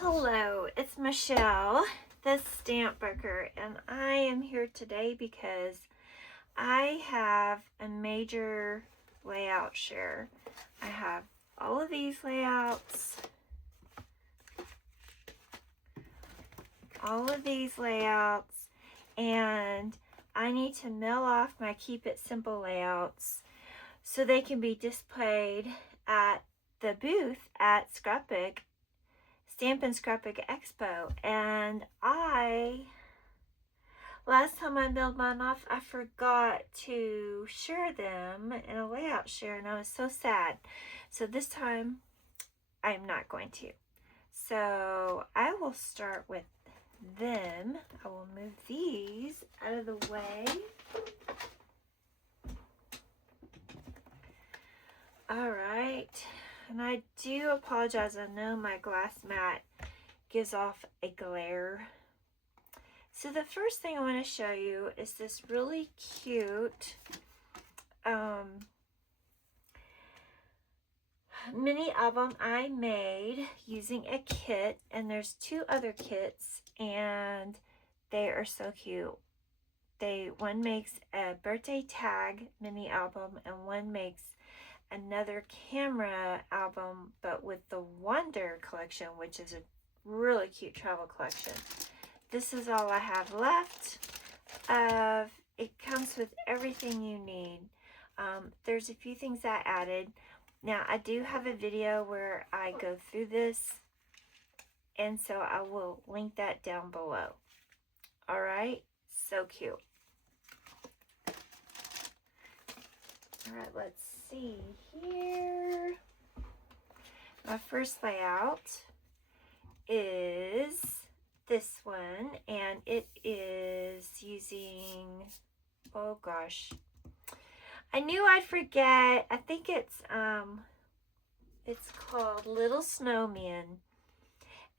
Hello, it's Michelle, the stamp booker, and I am here today because I have a major layout share. I have all of these layouts, and I need to mail off my Keep It Simple layouts so they can be displayed at the booth at Stamp and Scrapbook Expo. And last time I mailed mine off, I forgot to share them in a layout share, and I was so sad. So this time, I'm not going to. So I will start with them. I will move these out of the way. All right. And I do apologize. I know my glass mat gives off a glare. So the first thing I want to show you is this really cute mini album I made using a kit, and there's two other kits, and they are so cute. One makes a birthday tag mini album, and one makes another camera album, but with the Wonder collection, which is a really cute travel collection. This is all I have left of. It comes with everything you need. There's a few things I added. Now, I do have a video where I go through this, and so I will link that down below. All right, so cute. All right, let's see here. My first layout is this one, and it is using, oh gosh, I knew I'd forget. I think it's called Little Snowman.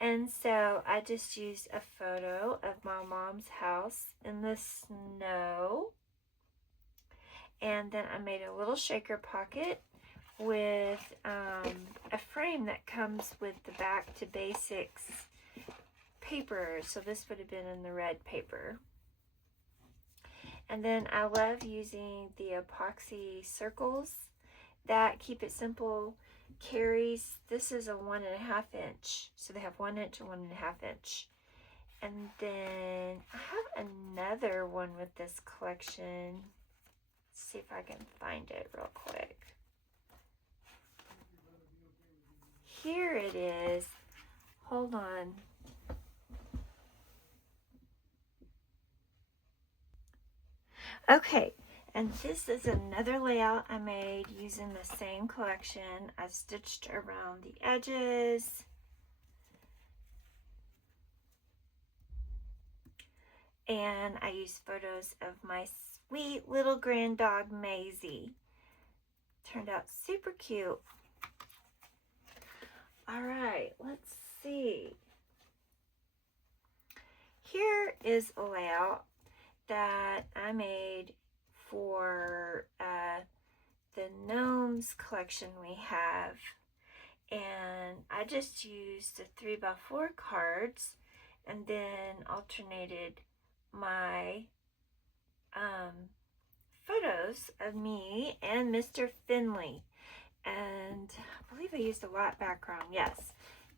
And so I just used a photo of my mom's house in the snow. And then I made a little shaker pocket with a frame that comes with the Back to Basics paper. So this would have been in the red paper. And then I love using the epoxy circles that Keep It Simple carries. This is a 1.5 inch. So they have 1 inch and 1.5 inch. And then I have another one with this collection. Let's see if I can find it real quick. Here it is. Hold on. Okay, and this is another layout I made using the same collection. I stitched around the edges. And I used photos of my sweet little grand dog, Maisie. Turned out super cute. All right, let's see. Here is a layout that I made for the gnomes collection we have, and I just used the 3x4 cards and then alternated my photos of me and Mr. Finley, and I believe I used a white background. Yes,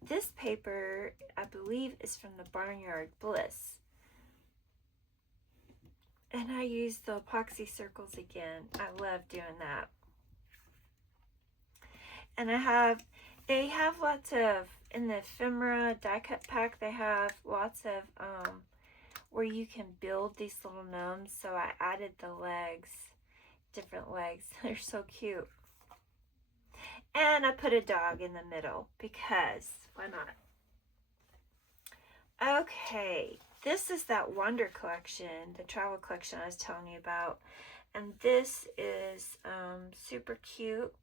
this paper I believe is from the Barnyard Bliss. And I used the epoxy circles again. I love doing that. And they have lots of, in the ephemera die cut pack, they have lots of where you can build these little gnomes. So I added the legs, different legs. They're so cute. And I put a dog in the middle because why not? Okay. This is that Wonder collection, the travel collection I was telling you about. And this is super cute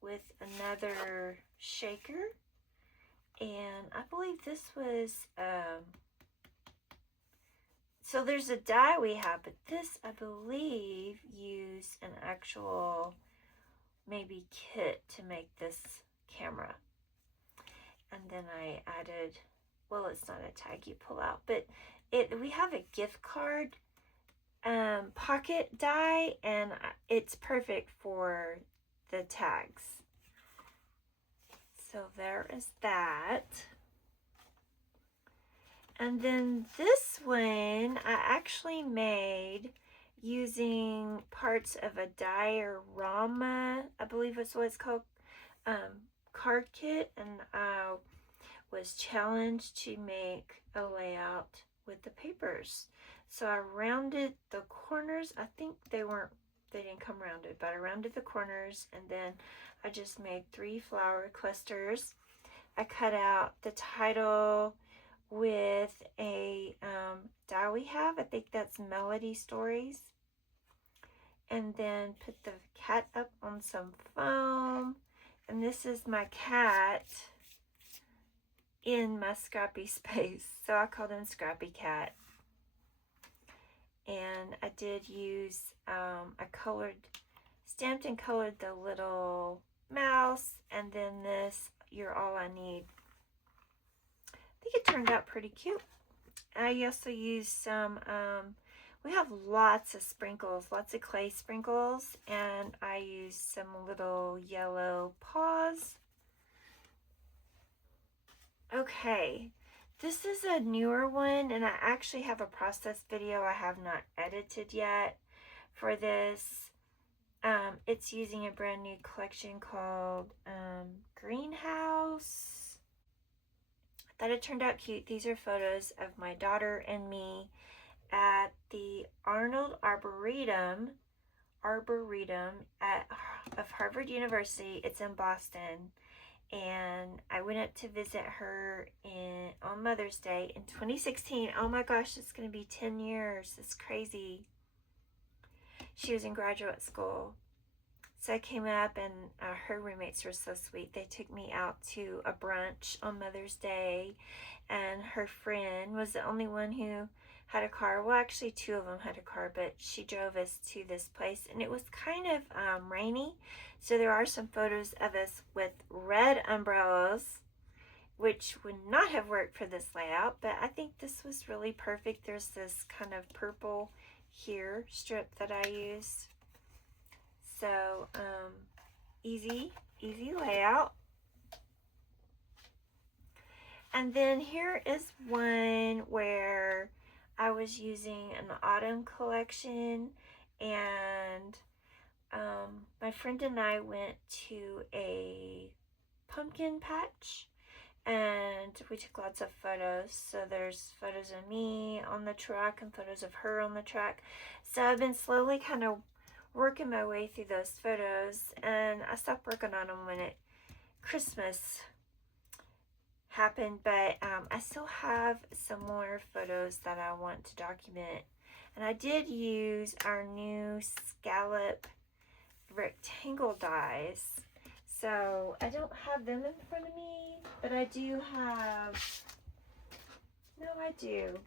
with another shaker. And I believe this was, so there's a die we have, but this, I believe, used an actual maybe kit to make this camera. And then I added, well, it's not a tag you pull out, but we have a gift card pocket die, and it's perfect for the tags. So there is that. And then this one I actually made using parts of a diorama, I believe that's what it's called, card kit, and I was challenged to make a layout with the papers. So I rounded the corners. I think they didn't come rounded, but I rounded the corners, and then I just made 3 flower clusters. I cut out the title with a die we have. I think that's Melody Stories. And then put the cat up on some foam. And this is my cat in my Scrappy space. So I called him Scrappy Cat. And I did use, I stamped and colored the little mouse. And then this, You're All I Need. I think it turned out pretty cute. I also used some, we have lots of sprinkles, lots of clay sprinkles, and I used some little yellow paws. Okay, this is a newer one, and I actually have a process video I have not edited yet for this. It's using a brand new collection called Greenhouse. I thought it turned out cute. These are photos of my daughter and me at the Arnold Arboretum of Harvard University. It's in Boston, and I went up to visit her on Mother's Day in 2016. Oh my gosh, it's going to be 10 years. It's crazy. She was in graduate school. So I came up, and her roommates were so sweet. They took me out to a brunch on Mother's Day, and her friend was the only one who had a car. Well, actually 2 of them had a car, but she drove us to this place, and it was kind of rainy. So there are some photos of us with red umbrellas, which would not have worked for this layout, but I think this was really perfect. There's this kind of purple here strip that I used. So easy layout. And then here is one where I was using an autumn collection, and my friend and I went to a pumpkin patch, and we took lots of photos. So there's photos of me on the truck and photos of her on the truck. So I've been slowly kind of working my way through those photos, and I stopped working on them when Christmas happened, but I still have some more photos that I want to document. And I did use our new scallop rectangle dies. So I don't have them in front of me, but I do have, no, I do.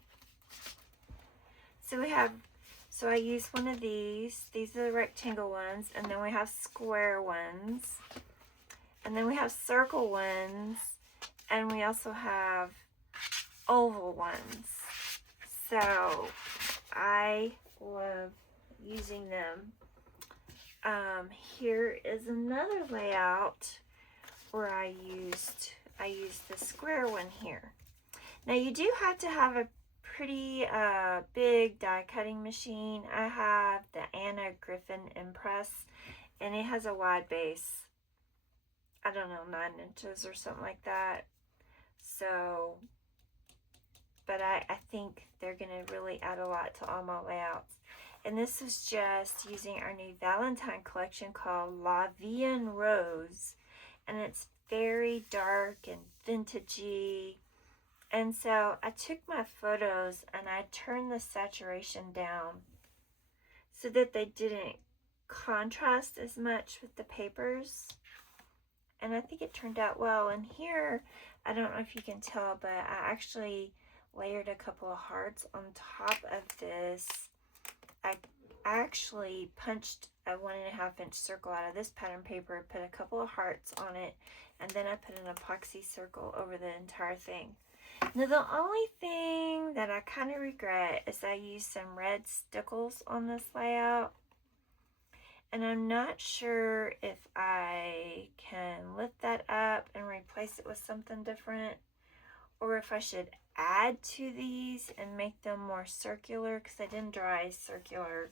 So I use one of these. These are the rectangle ones, and then we have square ones, and then we have circle ones, and we also have oval ones. So I love using them. Here is another layout where I used the square one here. Now you do have to have a pretty big die cutting machine. I have the Anna Griffin Impress, and it has a wide base. I don't know, 9 inches or something like that. So, but I think they're going to really add a lot to all my layouts. And this is just using our new Valentine collection called La Vie en Rose. And it's very dark and vintagey. And so I took my photos and I turned the saturation down so that they didn't contrast as much with the papers. And I think it turned out well. And here, I don't know if you can tell, but I actually layered a couple of hearts on top of this. I I actually punched a 1.5-inch circle out of this pattern paper, put a couple of hearts on it, and then I put an epoxy circle over the entire thing. Now the only thing that I kind of regret is I used some red stickles on this layout, and I'm not sure if I can lift that up and replace it with something different, or if I should add to these and make them more circular, because I didn't draw circular.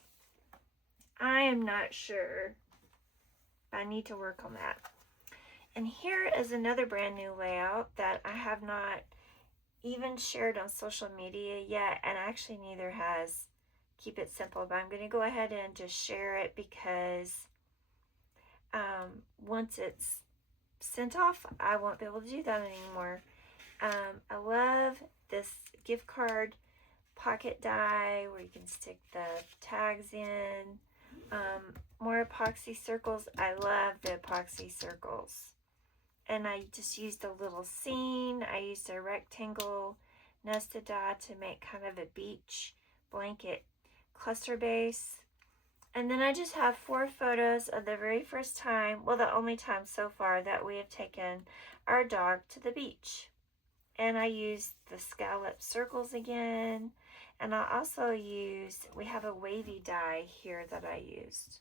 I am not sure, but I need to work on that. And here is another brand new layout that I have not even shared on social media yet, and actually neither has Keep It Simple, but I'm going to go ahead and just share it because once it's sent off, I won't be able to do that anymore. I love this gift card pocket die where you can stick the tags in. More epoxy circles. I love the epoxy circles. And I just used a little scene. I used a rectangle nested die to make kind of a beach blanket cluster base. And then I just have 4 photos of the very first time, well, the only time so far that we have taken our dog to the beach. And I used the scallop circles again. And I also used, we have a wavy die here that I used.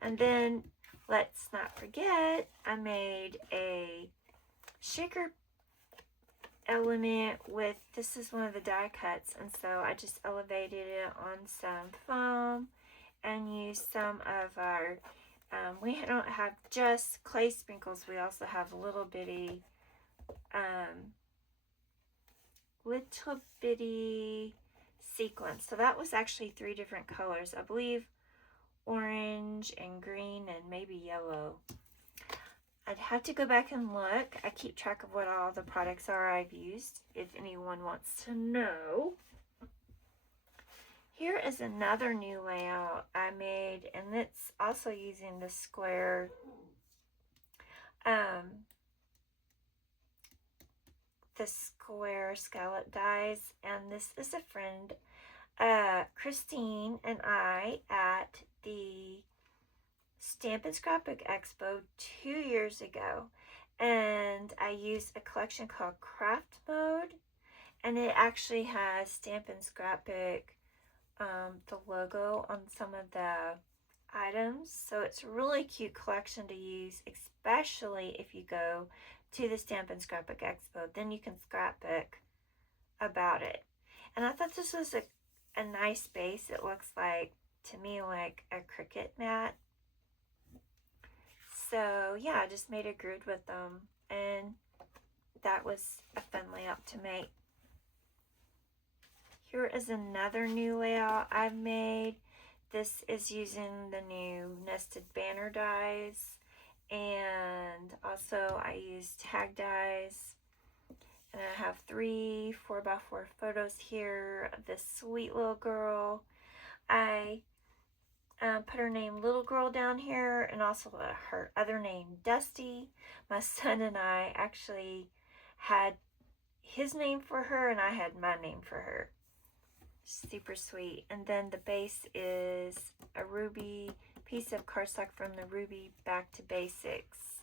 And then, let's not forget, I made a shaker element with, this is one of the die cuts, and so I just elevated it on some foam and used some of our, we don't have just clay sprinkles, we also have little bitty sequins. So that was actually 3 different colors, I believe orange and green and maybe yellow. I'd have to go back and look. I keep track of what all the products are I've used, if anyone wants to know. Here is another new layout I made, and it's also using the square scallop dies, and this is a friend, Christine and I, at the Stamp and Scrapbook Expo 2 years ago, and I used a collection called Craft Mode, and it actually has Stamp and Scrapbook, the logo on some of the items, so it's a really cute collection to use, especially if you go to the Stamp and Scrapbook Expo. Then you can scrapbook about it. And I thought this was a nice base. It looks like, to me, like a Cricut mat. So yeah, I just made a grid with them, and that was a fun layout to make. Here is another new layout I've made. This is using the new nested banner dies, and also I used tag dies. And I have 3 4x4 photos here of this sweet little girl. I put her name Little Girl down here, and also her other name Dusty. My son and I actually had his name for her, and I had my name for her. Super sweet. And then the base is a ruby piece of cardstock from the Ruby Back to Basics,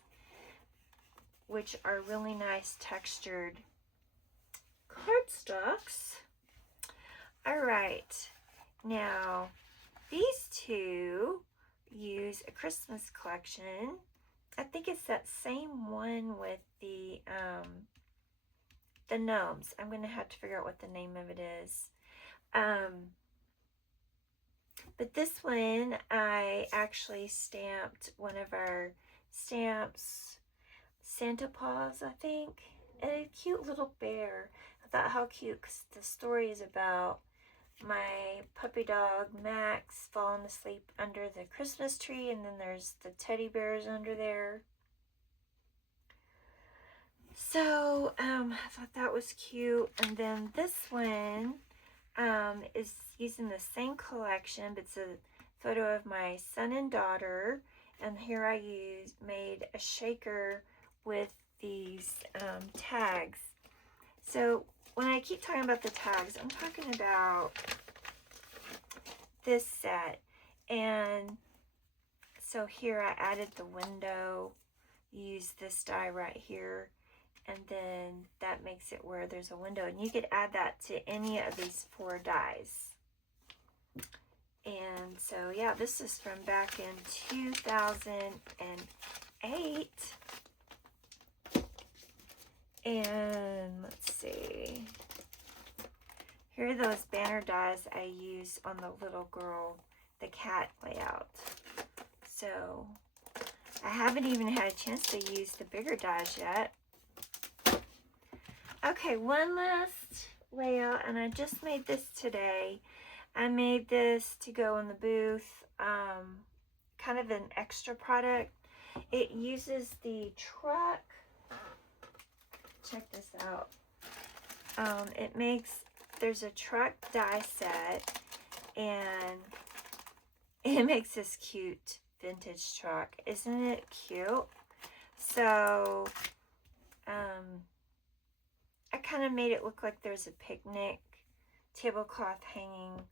which are really nice textured cardstocks. Alright, now these 2 use a Christmas collection. I think it's that same one with the gnomes. I'm going to have to figure out what the name of it is. But this one, I actually stamped one of our stamps, Santa Paws, I think, and a cute little bear. I thought how cute, because the story is about my puppy dog Max falling asleep under the Christmas tree, and then there's the teddy bears under there. So I thought that was cute. And then this one is using the same collection, but it's a photo of my son and daughter, and here I made a shaker with these tags. So when I keep talking about the tags, I'm talking about this set. And so here I added the window, use this die right here, and then that makes it where there's a window. And you could add that to any of these 4 dies. And so, yeah, this is from back in 2008. And let's see. Here are those banner dies I used on the little girl, the cat layout. So I haven't even had a chance to use the bigger dies yet. Okay, one last layout, and I just made this today. I made this to go in the booth, kind of an extra product. It uses the truck. Check this out. There's a truck die set, and it makes this cute vintage truck. Isn't it cute? So, I kind of made it look like there's a picnic tablecloth hanging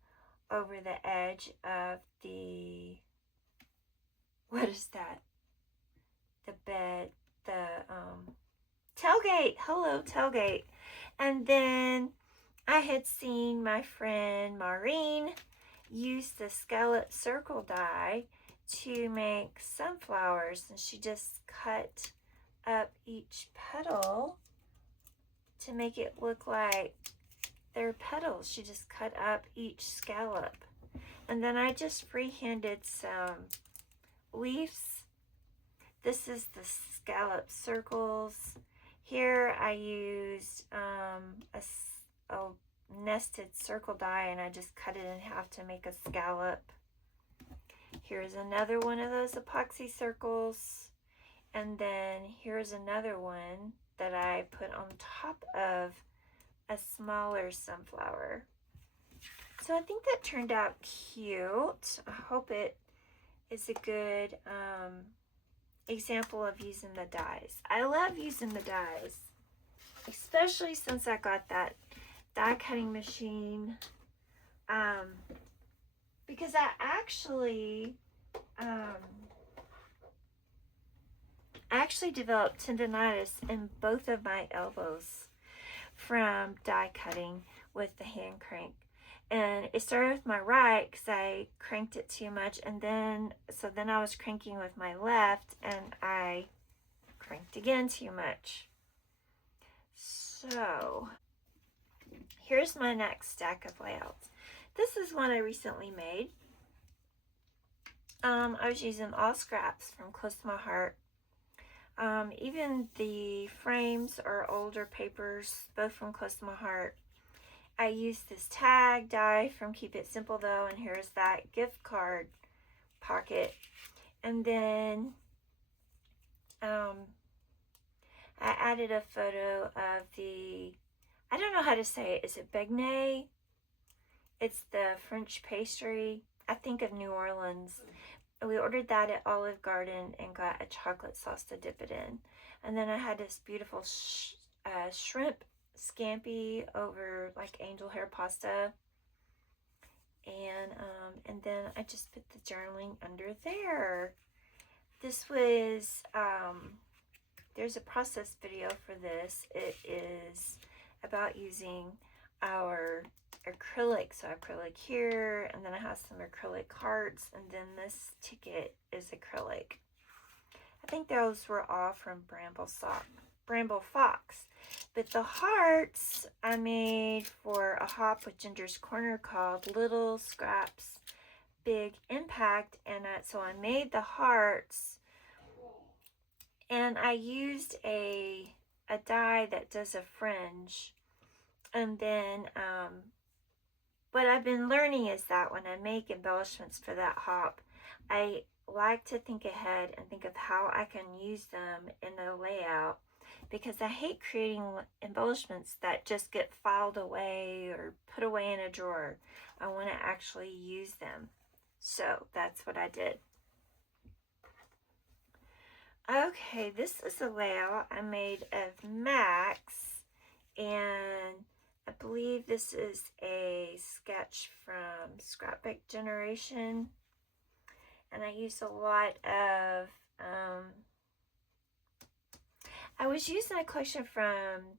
over the edge of the, what is that? The bed, the tailgate. Hello, tailgate. And then I had seen my friend Maureen use the scallop circle die to make sunflowers, and she just cut up each petal to make it look like they're petals. She just cut up each scallop, and then I just freehanded some leaves. This is the scallop circles. Here I used a nested circle die, and I just cut it in half to make a scallop. Here's another one of those epoxy circles, and then here's another one that I put on top of a smaller sunflower. So I think that turned out cute. I hope it is a good example of using the dies. I love using the dies, especially since I got that die cutting machine, because I actually developed tendonitis in both of my elbows from die cutting with the hand crank. And it started with my right because I cranked it too much, and then I was cranking with my left, and I cranked again too much. So here's my next stack of layouts. This is one I recently made. I was using all scraps from Close to My Heart. Even the frames are older papers, both from Close to My Heart. I used this tag die from Keep It Simple though, and here's that gift card pocket. And then I added a photo of the, I don't know how to say it. Is it beignet? It's the French pastry, I think, of New Orleans. We ordered that at Olive Garden and got a chocolate sauce to dip it in. And then I had this beautiful shrimp scampi over like angel hair pasta. And then I just put the journaling under there. This was, there's a process video for this. It is about using our acrylic. So acrylic here, and then I have some acrylic hearts, and then this ticket is acrylic. I think those were all from Bramble Fox. But the hearts I made for a hop with Ginger's Corner called Little Scraps Big Impact. And so I made the hearts, and I used a die that does a fringe. And then what I've been learning is that when I make embellishments for that hop, I like to think ahead and think of how I can use them in a layout, because I hate creating embellishments that just get filed away or put away in a drawer. I want to actually use them. So that's what I did. Okay, this is a layout I made of Max, and I believe this is a sketch from Scrapbook Generation. and I used a lot of, I was using a collection from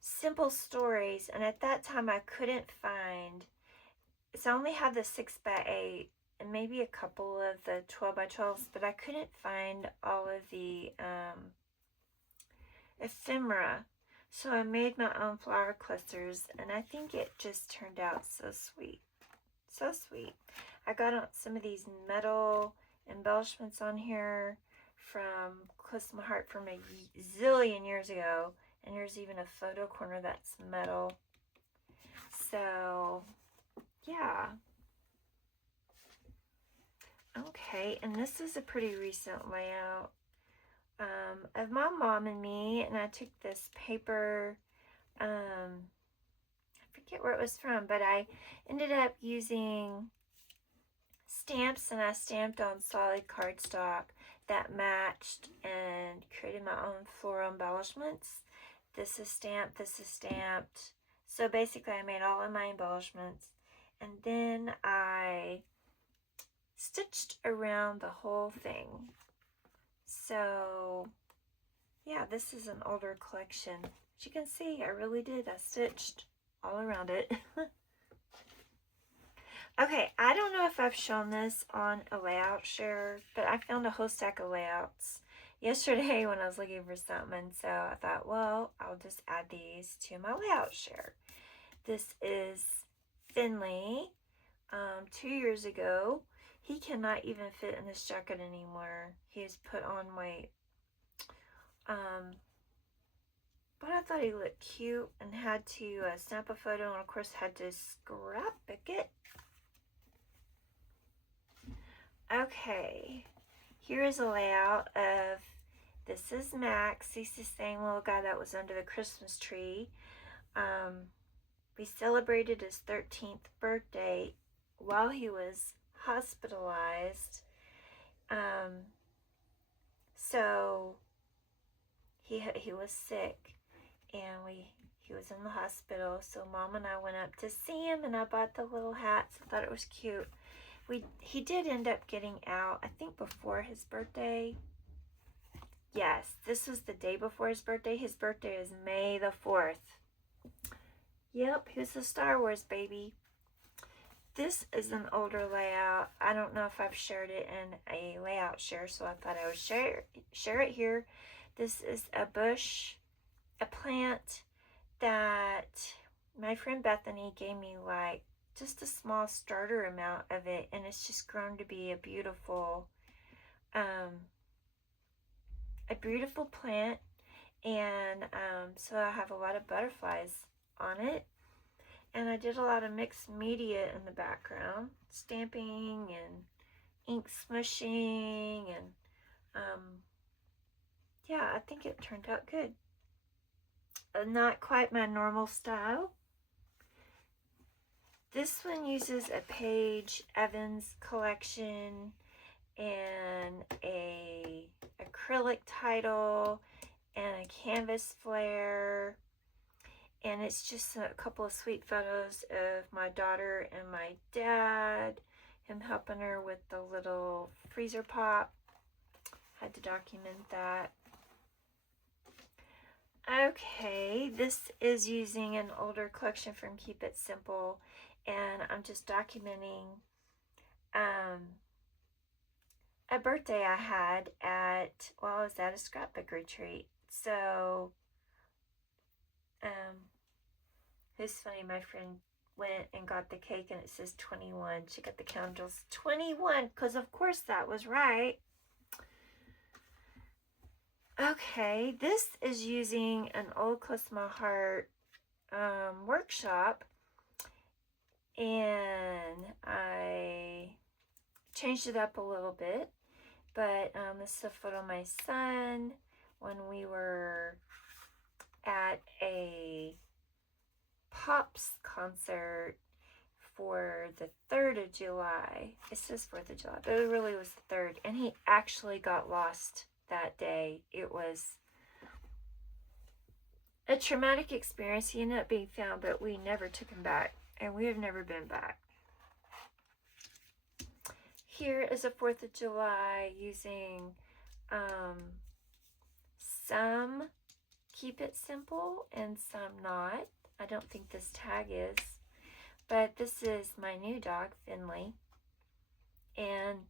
Simple Stories, and at that time I couldn't find, so I only have the 6x8 and maybe a couple of the 12x12s, but I couldn't find all of the ephemera. So I made my own flower clusters, and I think it just turned out so sweet. So sweet. I got on some of these metal embellishments on here from close to my heart from a zillion years ago. And there's even a photo corner that's metal. So, yeah. Okay, and this is a pretty recent layout of my mom and me. And I took this paper, I forget where it was from, but I ended up using stamps, and I stamped on solid cardstock that matched and created my own floral embellishments. This is stamped, this is stamped. So basically I made all of my embellishments, and then I stitched around the whole thing. So yeah, this is an older collection. As you can see, I really did. I stitched all around it. Okay, I don't know if I've shown this on a layout share, but I found a whole stack of layouts yesterday when I was looking for something, so I thought, well, I'll just add these to my layout share. This is Finley, 2 years ago. He cannot even fit in this jacket anymore. He has put on weight. But I thought he looked cute and had to snap a photo, and of course had to scrapbook it. Okay, here is a layout of, this is Max. He's the same little guy that was under the Christmas tree. We celebrated his 13th birthday while he was hospitalized. So he was sick, and he was in the hospital. So Mom and I went up to see him, and I bought the little hats. I thought it was cute. He did end up getting out, I think, before his birthday. Yes, this was the day before his birthday. His birthday is May the 4th. Yep, he was a Star Wars baby. This is an older layout. I don't know if I've shared it in a layout share, so I thought I would share it here. This is a bush, a plant that my friend Bethany gave me, like just a small starter amount of it, and it's just grown to be a beautiful plant. And so I have a lot of butterflies on it, and I did a lot of mixed media in the background, stamping and ink smushing, and yeah, I think it turned out good. Not quite my normal style. This one uses a Paige Evans collection and a acrylic title and a canvas flare, and it's just a couple of sweet photos of my daughter and my dad, him helping her with the little freezer pop. Had to document that. Okay, this is using an older collection from Keep It Simple, and I'm just documenting a birthday I had at, well, I was at a scrapbook retreat. So it's funny, my friend went and got the cake and it says 21. She got the candles 21, because of course that was right. Okay, this is using an old Close to My Heart workshop, and I changed it up a little bit, but this is a photo of my son when we were at a Pops concert for the 3rd of July. It says 4th of July, but it really was the 3rd, and he actually got lost that day. It was a traumatic experience. He ended up being found, but we never took him back, and we have never been back. Here is a 4th of July using some Keep It Simple and some not. I don't think this tag is. But this is my new dog, Finley. And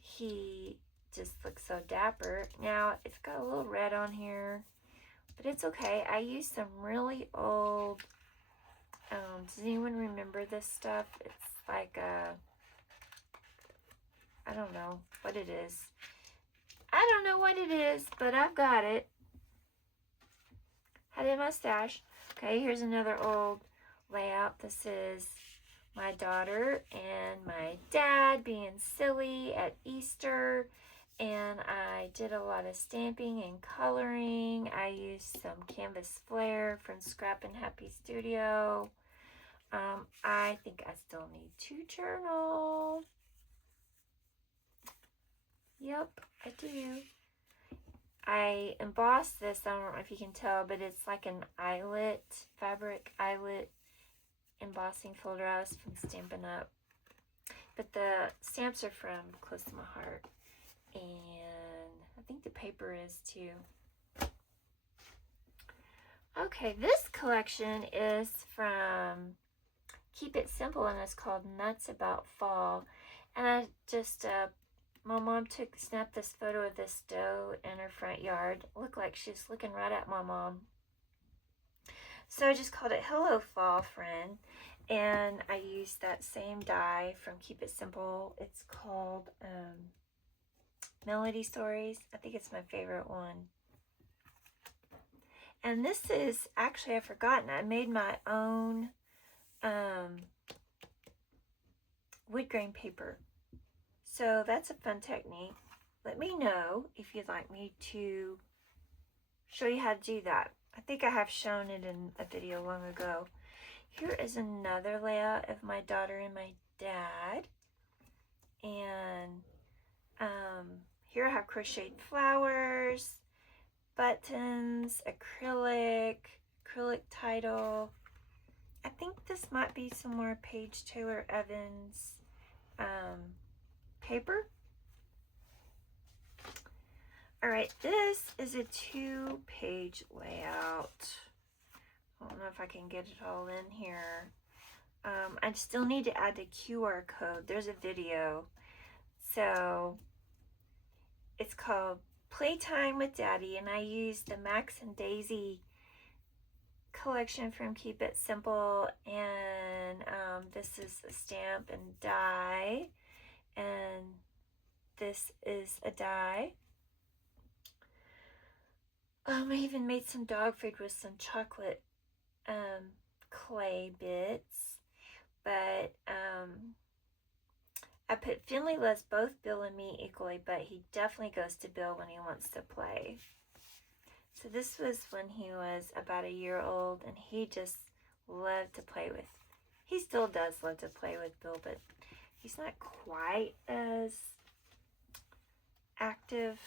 he just looks so dapper. Now, it's got a little red on here, but it's okay. I used some really old, does anyone remember this stuff? It's like I don't know what it is. I don't know what it is, but I've got it. Had it in my stash. Okay, here's another old layout. This is my daughter and my dad being silly at Easter, and I did a lot of stamping and coloring. I used some canvas flare from Scrap and Happy Studio. I think I still need to journal. Yep, I do. I embossed this, I don't know if you can tell, but it's like an eyelet, fabric eyelet embossing folder. I was from Stampin' Up. But the stamps are from Close to My Heart. And I think the paper is too. Okay, this collection is from Keep It Simple, and it's called Nuts About Fall. And I just, my mom snapped this photo of this doe in her front yard. Looked like she's looking right at my mom. So I just called it Hello Fall Friend. And I used that same die from Keep It Simple. It's called Melody Stories. I think it's my favorite one. And this is, actually I've forgotten, I made my own wood grain paper. So that's a fun technique. Let me know if you'd like me to show you how to do that. I think I have shown it in a video long ago. Here is another layout of my daughter and my dad. And here I have crocheted flowers, buttons, acrylic title. I think this might be some more Paige Taylor Evans paper. Alright, this is a 2-page layout. I don't know if I can get it all in here. I still need to add the QR code. There's a video. So it's called Playtime with Daddy, and I used the Max and Daisy collection from Keep It Simple, and this is a stamp and die, and this is a die. I even made some dog food with some chocolate clay bits, but I put Finley loves both Bill and me equally, but he definitely goes to Bill when he wants to play. So this was when he was about a year old, and he just loved to play with, he still does love to play with Bill, but he's not quite as active.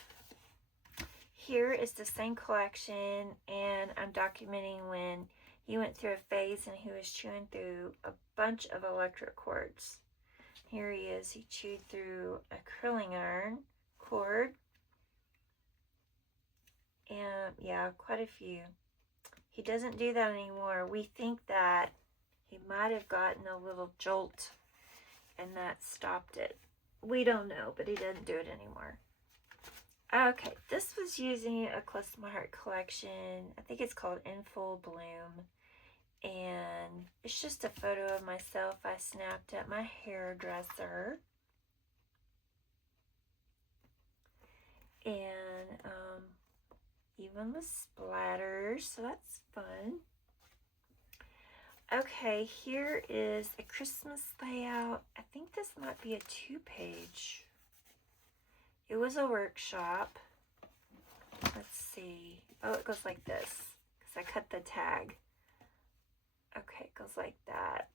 Here is the same collection, and I'm documenting when he went through a phase and he was chewing through a bunch of electric cords. Here he is, he chewed through a curling iron cord. And yeah, quite a few. He doesn't do that anymore. We think that he might have gotten a little jolt and that stopped it. We don't know, but he doesn't do it anymore. Okay, this was using a Close to My Heart collection. I think it's called In Full Bloom. And it's just a photo of myself I snapped at my hairdresser. And even with splatters, so that's fun. Okay, here is a Christmas layout. I think this might be a 2-page. It was a workshop. Let's see. Oh, it goes like this, because I cut the tag. Okay, it goes like that.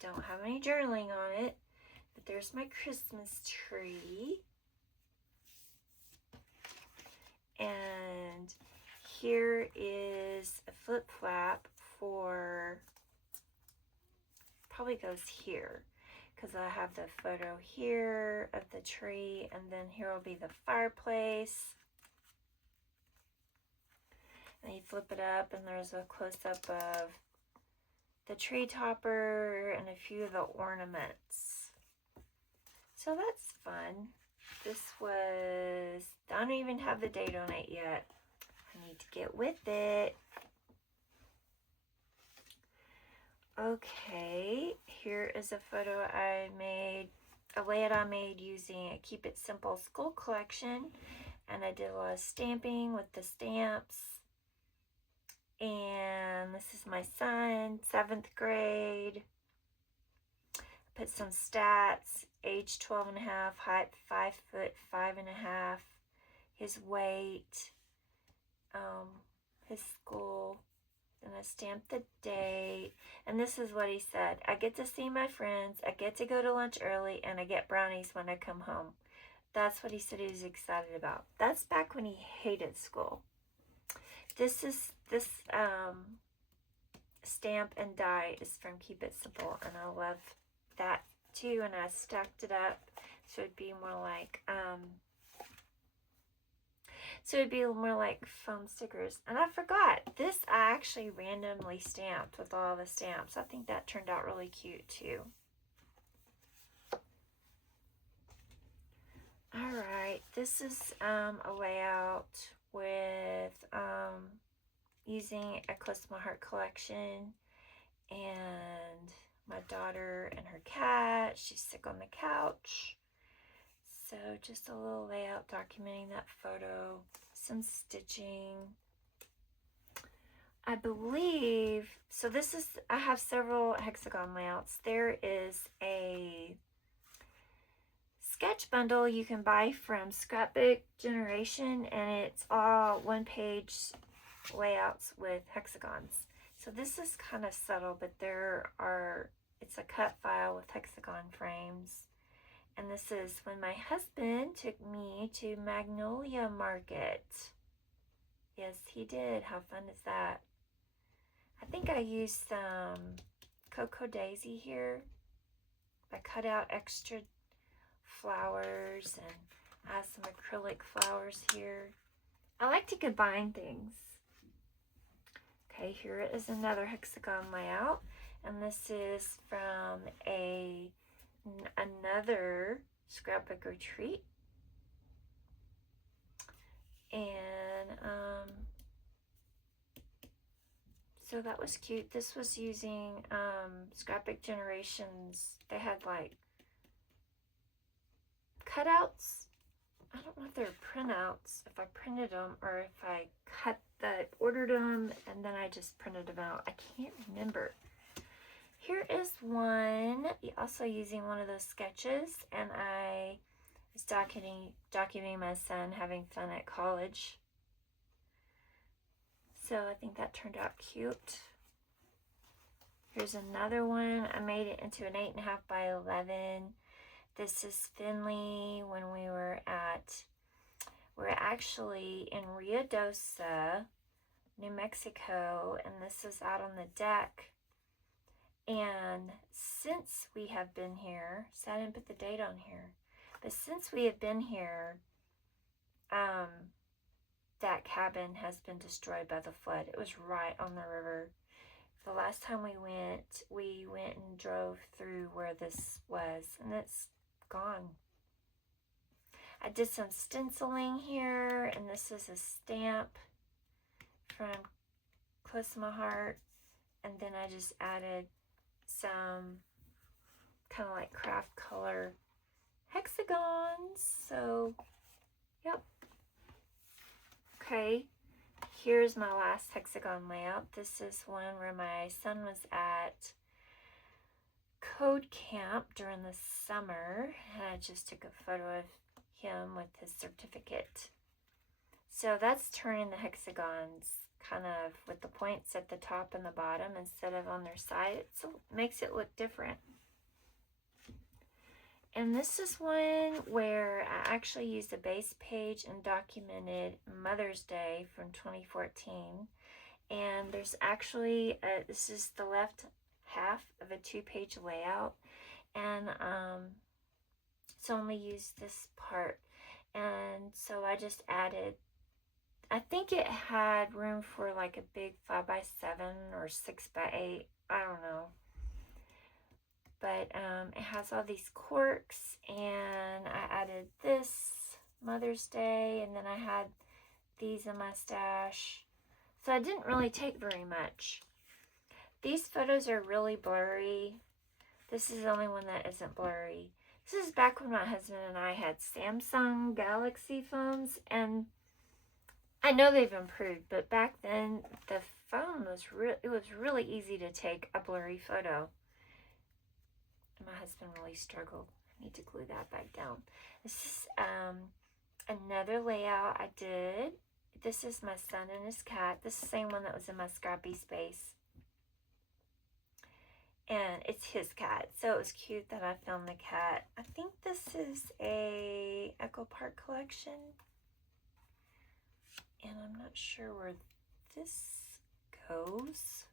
Don't have any journaling on it, but there's my Christmas tree. And here is a flip flap for, probably goes here, because I have the photo here of the tree, and then here will be the fireplace. And you flip it up and there's a close-up of the tree topper and a few of the ornaments. So that's fun. This was, I don't even have the date on it yet. I need to get with it. Okay, here is a photo I made, a layout I made using a Keep It Simple school collection. And I did a lot of stamping with the stamps. And this is my son, 7th grade. Put some stats, age 12 and a half, height 5 foot 5 and a half, his weight, his school. And I stamped the date. And this is what he said: I get to see my friends, I get to go to lunch early, and I get brownies when I come home. That's what he said he was excited about. That's back when he hated school. This stamp and die is from Keep It Simple, and I love that too. And I stacked it up so it'd be more like foam stickers. And I forgot, this I actually randomly stamped with all the stamps. I think that turned out really cute too. Alright, this is a layout with using a Close to My Heart collection, and my daughter and her cat. She's sick on the couch. So just a little layout documenting that photo, some stitching. I believe, so this is, I have several hexagon layouts. There is a sketch bundle you can buy from Scrapbook Generation, and it's all one-page layouts with hexagons. So this is kind of subtle, but it's a cut file with hexagon frames. And this is when my husband took me to Magnolia Market. Yes, he did. How fun is that? I think I used some Cocoa Daisy here. I cut out extra flowers and add some acrylic flowers here. I like to combine things. Okay, here is another hexagon layout, and this is from another scrapbook retreat. And so that was cute. This was using Scrapbook Generations. They had like cutouts. I don't know if they're printouts, if I printed them or if I ordered them and then I just printed them out. I can't remember. Here is one, also using one of those sketches, and I was documenting my son having fun at college. So I think that turned out cute. Here's another one. I made it into an 8.5 by 11. This is Finley when we're actually in Ruidoso, New Mexico, and this is out on the deck. And since we have been here, so I didn't put the date on here, but since we have been here, that cabin has been destroyed by the flood. It was right on the river. The last time we went and drove through where this was, and it's gone. I did some stenciling here, and this is a stamp from Close to My Heart, and then I just added some kind of like craft color hexagons. So, yep. Okay, here's my last hexagon layout. This is one where my son was at code camp during the summer, and I just took a photo of him with his certificate. So that's turning the hexagons kind of with the points at the top and the bottom instead of on their side. It makes it look different. And this is one where I actually used a base page and documented Mother's Day from 2014. And there's actually, this is the left half of a 2-page layout. and so only used this part. And so I just added, I think it had room for like a big 5x7 or 6x8, I don't know. But it has all these corks, and I added this Mother's Day, and then I had these in my stash. So I didn't really take very much. These photos are really blurry. This is the only one that isn't blurry. This is back when my husband and I had Samsung Galaxy phones, and I know they've improved, but back then the phone was it was really easy to take a blurry photo. And my husband really struggled. I need to glue that back down. This is another layout I did. This is my son and his cat. This is the same one that was in my scrappy space. And it's his cat, so it was cute that I filmed the cat. I think this is a Echo Park collection, and I'm not sure where this goes.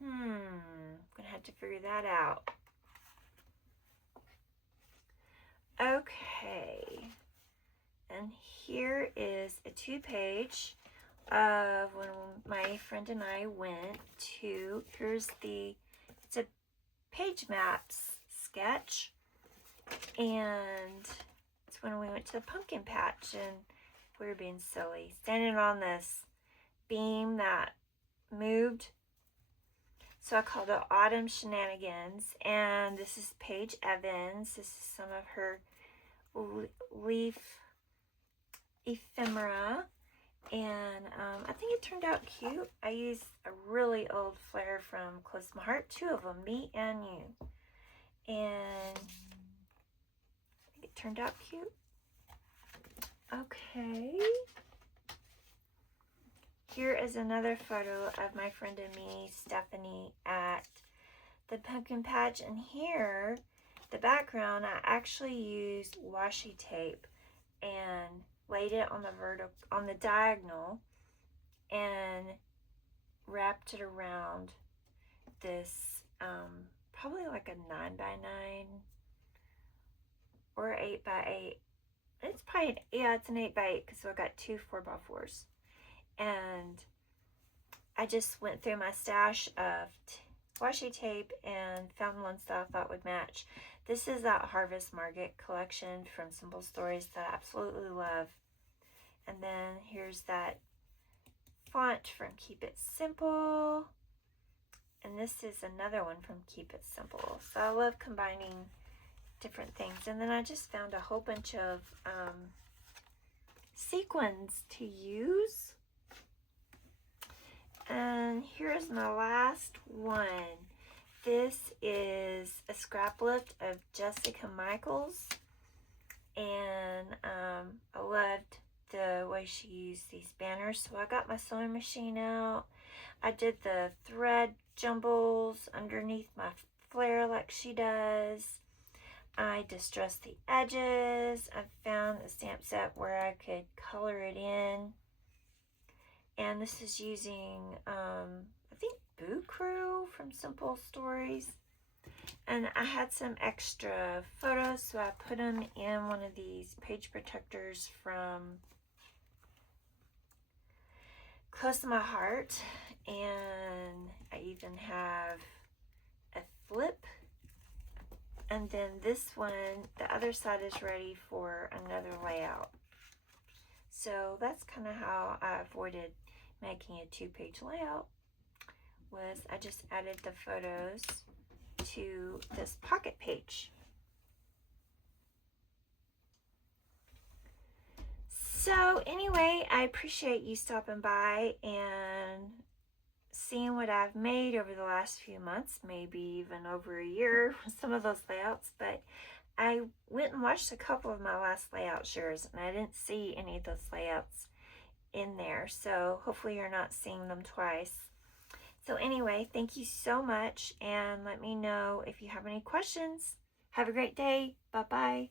Gonna have to figure that out. Okay, and here is a 2-page of when my friend and I went to, it's a page maps sketch, and it's when we went to the pumpkin patch, and we were being silly, standing on this beam that moved. So I called it Autumn Shenanigans, and this is Paige Evans. This is some of her leaf ephemera. And I think it turned out cute. I used a really old flare from Close to My Heart, 2 of them, me and you. And I think it turned out cute. Okay. Here is another photo of my friend and me, Stephanie, at the pumpkin patch. And here, the background, I actually used washi tape and laid it on the diagonal and wrapped it around this probably like a 9x9 or 8x8. It's probably it's an 8x8 because I got 2 4x4s, and I just went through my stash of washi tape and found ones that I thought would match. This is that Harvest Market collection from Simple Stories that I absolutely love. And then here's that font from Keep It Simple. And this is another one from Keep It Simple. So I love combining different things. And then I just found a whole bunch of sequins to use. And here's my last one. This is a scrap lift of Jessica Michaels, and I loved the way she used these banners. So I got my sewing machine out. I did the thread jumbles underneath my flare like she does. I distressed the edges. I found a stamp set where I could color it in. And this is using, I think, Boo Crew from Simple Stories. And I had some extra photos, so I put them in one of these page protectors from Close to My Heart. And I even have a flip. And then this one, the other side is ready for another layout. So that's kind of how I avoided making a 2-page layout, was I just added the photos to this pocket page. So anyway, I appreciate you stopping by and seeing what I've made over the last few months, maybe even over a year with some of those layouts. But I went and watched a couple of my last layout shares, and I didn't see any of those layouts in there. So hopefully you're not seeing them twice. So anyway, thank you so much, and let me know if you have any questions. Have a great day. Bye-bye.